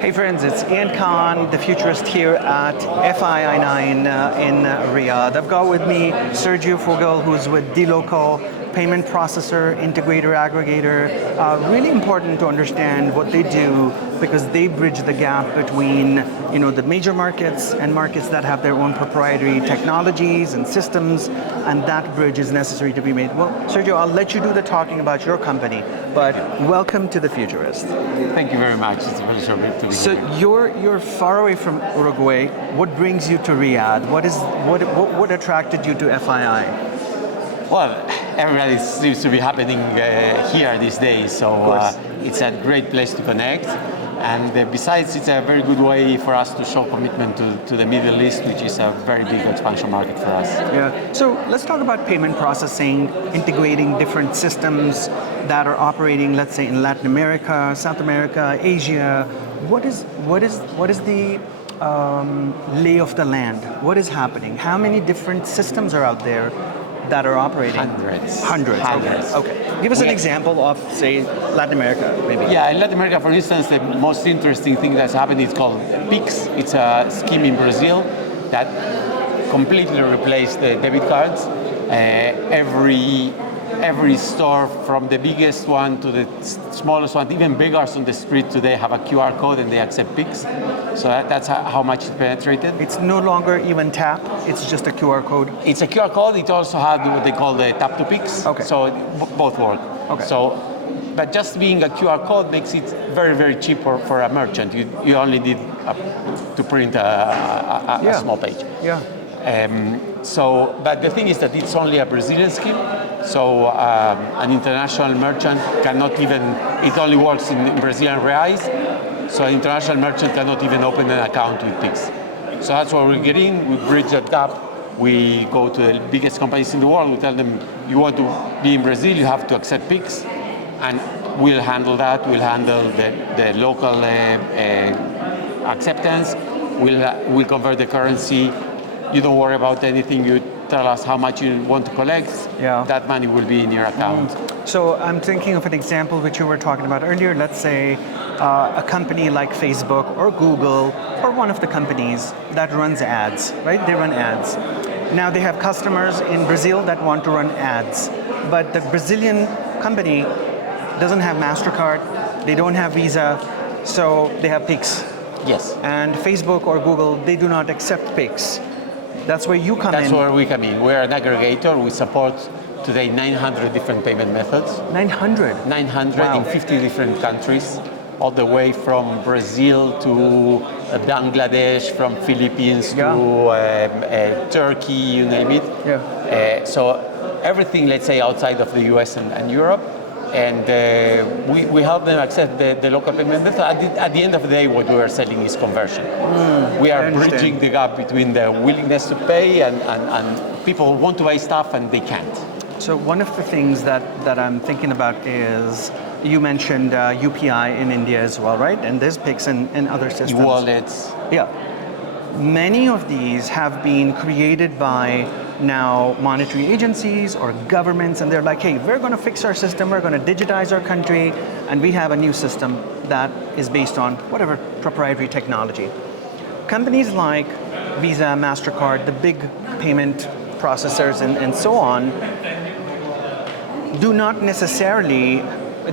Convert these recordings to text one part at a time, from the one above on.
Hey friends, it's Ian Khan, the Futurist here at FII9 in Riyadh. I've got with me Sergio Fogel, who's with dLocal, payment processor, integrator, aggregator. Really important to understand what they do because they bridge the gap between the major markets and markets that have their own proprietary technologies and systems, and that bridge is necessary to be made. Well, Sergio, I'll let you do the talking about your company, but welcome to the Futurist. Thank you very much. It's a pleasure to be here. So you're far away from Uruguay. What brings you to Riyadh? What attracted you to FII? Well, everybody seems to be happening here these days, so it's a great place to connect. And besides, it's a very good way for us to show commitment to the Middle East, which is a very big expansion market for us. Yeah. So let's talk about payment processing, integrating different systems that are operating, let's say, in Latin America, South America, Asia. What is the lay of the land? What is happening? How many different systems are out there that are operating? Hundreds. Okay. Give us an example of, say, Latin America, maybe. Yeah, in Latin America, for instance, the most interesting thing that's happened is called PIX. It's a scheme in Brazil that completely replaced the debit cards. Every store, from the biggest one to the smallest one, even beggars on the street today have a QR code and they accept PIX. So that's how much it penetrated. It's no longer even tap, it's just a QR code? It's a QR code. It also had what they call the tap to PIX. Okay. So both work. Okay. But just being a QR code makes it very, very cheap for a merchant. You only need to print a small page. Yeah. But the thing is that it's only a Brazilian scheme, so an international merchant cannot even, it only works in Brazilian reais, so an international merchant cannot even open an account with PIX. So that's what we're getting. We bridge that gap. We go to the biggest companies in the world, we tell them, you want to be in Brazil, you have to accept PIX, and we'll handle that. We'll handle the local acceptance, we'll convert the currency. You don't worry about anything. You tell us how much you want to collect. Yeah. That money will be in your account. So I'm thinking of an example which you were talking about earlier. Let's say a company like Facebook or Google or one of the companies that runs ads, right? They run ads. Now they have customers in Brazil that want to run ads, but the Brazilian company doesn't have Mastercard. They don't have Visa, so they have PIX. Yes. And Facebook or Google, they do not accept PIX. That's where you come in. That's where we come in. We're an aggregator. We support today 900 different payment methods. 900? 900 wow. in 50 different countries, all the way from Brazil to Bangladesh, from Philippines to Turkey, you name it. Yeah. So everything, let's say, outside of the US and Europe. And we help them accept the local payment method. At the end of the day, what we are selling is conversion. We are bridging the gap between the willingness to pay and people who want to buy stuff and they can't. So one of the things that I'm thinking about is, you mentioned UPI in India as well, right? And there's PIX and other systems. Wallets. Yeah. Many of these have been created by now monetary agencies or governments, and they're like, hey, we're going to fix our system, we're going to digitize our country, and we have a new system that is based on whatever proprietary technology. Companies like Visa, Mastercard, the big payment processors and so on, do not necessarily,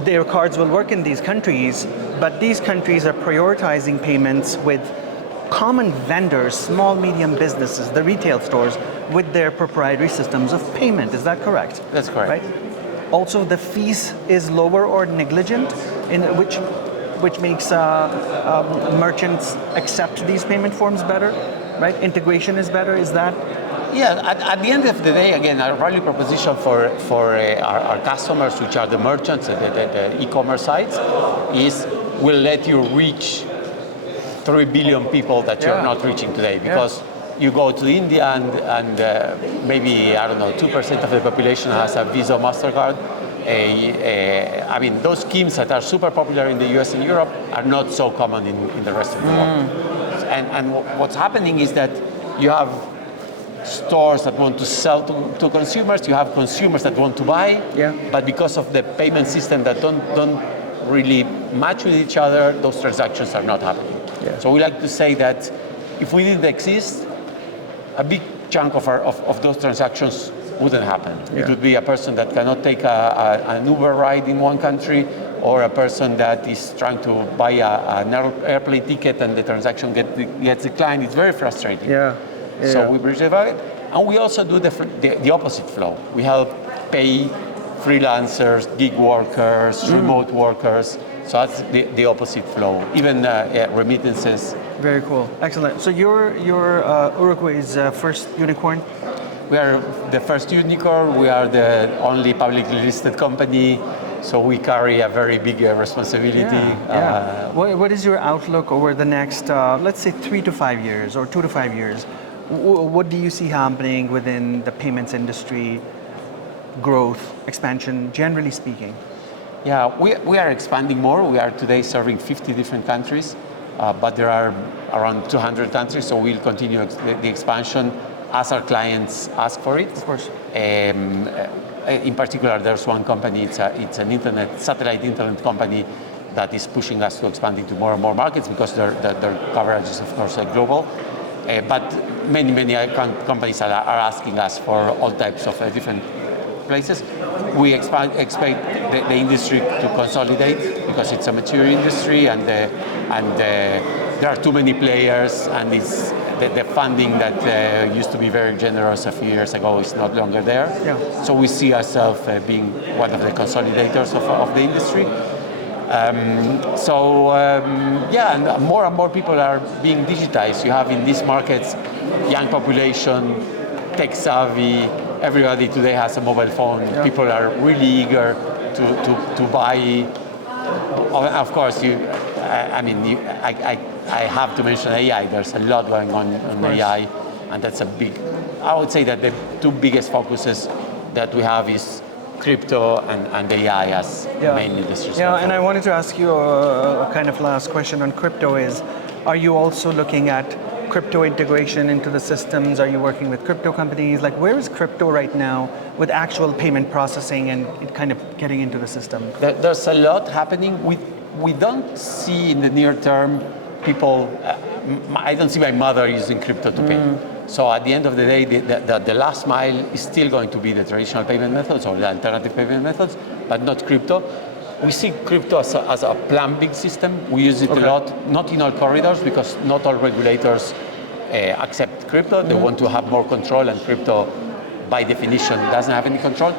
their cards will work in these countries, but these countries are prioritizing payments with common vendors, small, medium businesses, the retail stores, with their proprietary systems of payment. Is that correct? That's correct. Right? Also, the fees is lower or negligent, in which makes merchants accept these payment forms better, right? Integration is better. Is that? Yeah. At the end of the day, again, our value proposition for our customers, which are the merchants, the e-commerce sites, is we'll let you reach 3 billion people that you're not reaching today, because you go to India and maybe, I don't know, 2% of the population has a Visa or Mastercard. I mean, those schemes that are super popular in the US and Europe are not so common in the rest of the world. And what's happening is that you have stores that want to sell to consumers, you have consumers that want to buy, but because of the payment system that don't really match with each other, those transactions are not happening. Yeah. So we like to say that if we didn't exist, a big chunk of those transactions wouldn't happen. Yeah. It would be a person that cannot take an Uber ride in one country, or a person that is trying to buy an airplane ticket and the transaction gets declined. It's very frustrating. Yeah. So we bridge the value, and we also do the opposite flow. We help pay freelancers, gig workers, remote workers. So that's the opposite flow. Even remittances. Very cool. Excellent. So you're Uruguay's first unicorn? We are the first unicorn. We are the only publicly listed company. So we carry a very big responsibility. Yeah. What is your outlook over the next, let's say, 3 to 5 years or 2 to 5 years? What do you see happening within the payments industry, growth, expansion, generally speaking? Yeah, we are expanding more. We are today serving 50 different countries, but there are around 200 countries, so we'll continue the expansion as our clients ask for it. Of course. In particular, there's one company, it's an satellite internet company that is pushing us to expand into more and more markets because their coverage is, of course, global. But many companies are asking us for all types of different places. We expect the industry to consolidate because it's a mature industry and there are too many players, and it's the funding that used to be very generous a few years ago is no longer there. Yeah. So we see ourselves being one of the consolidators of the industry. And more and more people are being digitized. You have in these markets young population, tech savvy. Everybody today has a mobile phone. Yeah. People are really eager to buy. Of course, I have to mention AI. There's a lot going on AI, and that's a big. I would say that the two biggest focuses that we have is crypto and AI as main industries. Yeah, and I wanted to ask you a kind of last question on crypto is, are you also looking at crypto integration into the systems? Are you working with crypto companies? Like, where is crypto right now with actual payment processing and it kind of getting into the system? There's a lot happening. We don't see in the near term people, I don't see my mother using crypto to pay. So at the end of the day, the last mile is still going to be the traditional payment methods or the alternative payment methods, but not crypto. We see crypto as a plumbing system. We use it a lot, not in all corridors, because not all regulators accept crypto. They want to have more control, and crypto, by definition, doesn't have any control.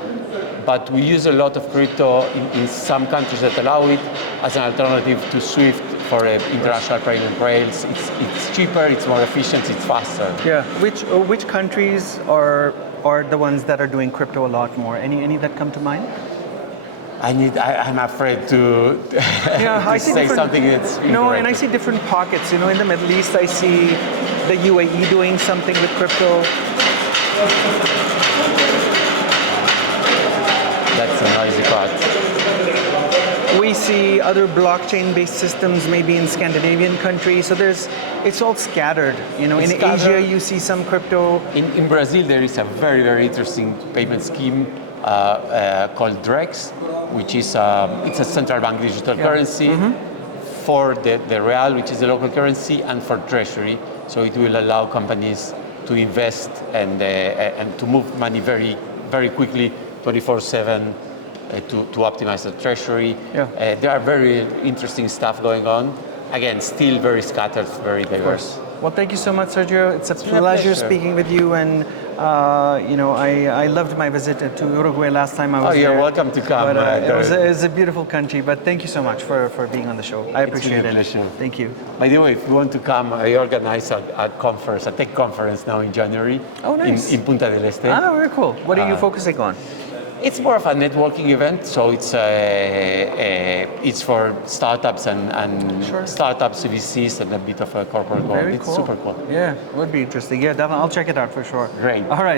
But we use a lot of crypto in some countries that allow it as an alternative to SWIFT for international payment rails. It's cheaper, it's more efficient, it's faster. Yeah. Which countries are the ones that are doing crypto a lot more? Any that come to mind? I'm afraid to, to say something that's incorrect. No, and I see different pockets. In the Middle East, I see the UAE doing something with crypto. That's a noisy part. We see other blockchain-based systems, maybe in Scandinavian countries. So it's all scattered. In Asia, you see some crypto. In Brazil, there is a very, very interesting payment scheme called Drex, which is it's a central bank digital currency for the real, which is the local currency, and for treasury. So it will allow companies to invest and to move money very, very quickly, 24/7, to optimize the treasury. Yeah. There are very interesting stuff going on. Again, still very scattered, very diverse. Well, thank you so much, Sergio. It's a pleasure speaking with you, and I loved my visit to Uruguay last time I was there. You're welcome to come. But, it was a beautiful country, but thank you so much for being on the show. I appreciate it. Pleasure. Thank you. By the way, if you want to come, I organize a conference, a tech conference now in January. Oh, nice. In Punta del Este. Ah, very cool. What are you focusing on? It's more of a networking event, so it's for startups and startups, VCs, and a bit of a corporate world. It's super cool. Yeah, it would be interesting. Yeah, definitely. I'll check it out for sure. Great. All right.